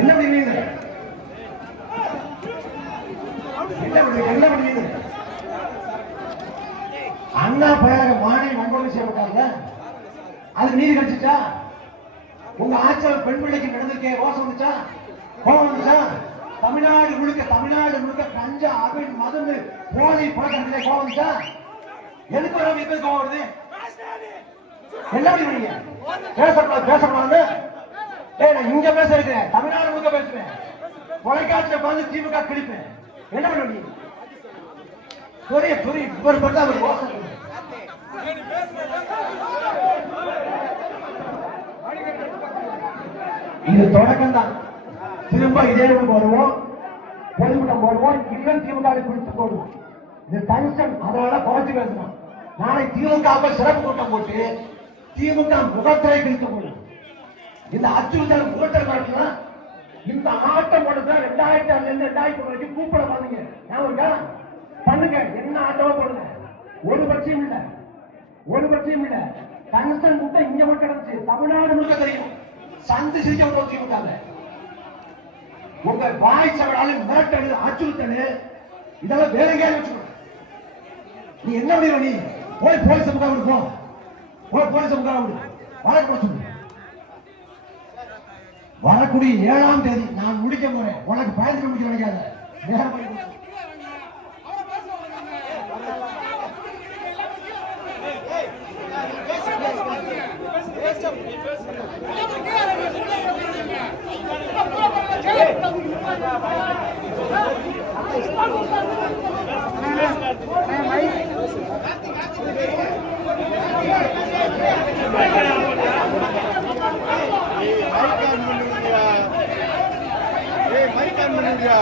என்ன பண்ணுவீங்க? என்ன பண்ணுவீங்க? அண்ணா பேர மாணி வன்கொடுமை செய்யப்பட்டாங்க. அது நீதி கிடைச்சிச்சா? உங்க ஆட்சியில் பெண் பிள்ளைக்கு நடந்திருக்கே ரோசம் வந்துச்சா? கோபம் வந்துச்சா? தமிழ்நாடு முழுக்க கஞ்சா அபின் மதுன்னு போதை பழக்கத்திலே கோபம் வந்துச்சா? எதுக்கு வர இப்ப கோபம் வருது? என்ன பண்ணுவீங்க? பேசக்கூடாது. நான் இங்க பேச இருக்கிறேன், தமிழ்நாடு முழுக்க பேசுவேன், தொலைக்காட்சியில பார்த்து திமுக கிழிப்பேன். என்ன பண்ணுவீங்க? இது தொடக்கம் தான். திரும்ப இதே வருவோம், பொதுக்கூட்டம் போடுவோம், இன்னும் திமுக பிடித்து போடுவோம். இது டென்ஷன், அதனால குறைச்சு பேசணும். நாளை திமுக சிறப்பு கூட்டம் போட்டு திமுக முகத்திரை கிழித்து போடும். இந்த அச்சுறுத்தல் முகத்திரை காட்டினா இந்த ஆட்டம் போடுறதா 2006 இருந்து 2000 வரைக்கும் கூப்பிட பாருங்க. ஞாபகம் பண்ணுங்க, என்ன ஆட்டமா போடுங்க. ஒரு பட்சியும் இல்ல. டங்ஸ்டன் முட்டை இங்க மட்டும் கிடந்துச்சு, தமிழ்நாடு முழுக்க தெரியும். சந்து சிரிக்க திமுக. உங்க வாய் சவடால மிரட்டல், அச்சுறுத்தல், இதெல்லாம் வேற எங்கேயாவது வச்சுக்கணும். நீ என்ன முடிவு? நீ போய் போலீஸ் முகாம் போ, போலீஸ் முகாம் வழக்கு சொல்லு. வரக்கூடிய 7ஆம் தேதி நான் முடிக்க போறேன். உனக்கு பயந்து முடிக்க நினைக்காத. மைக்கான் பண்ணுறியா?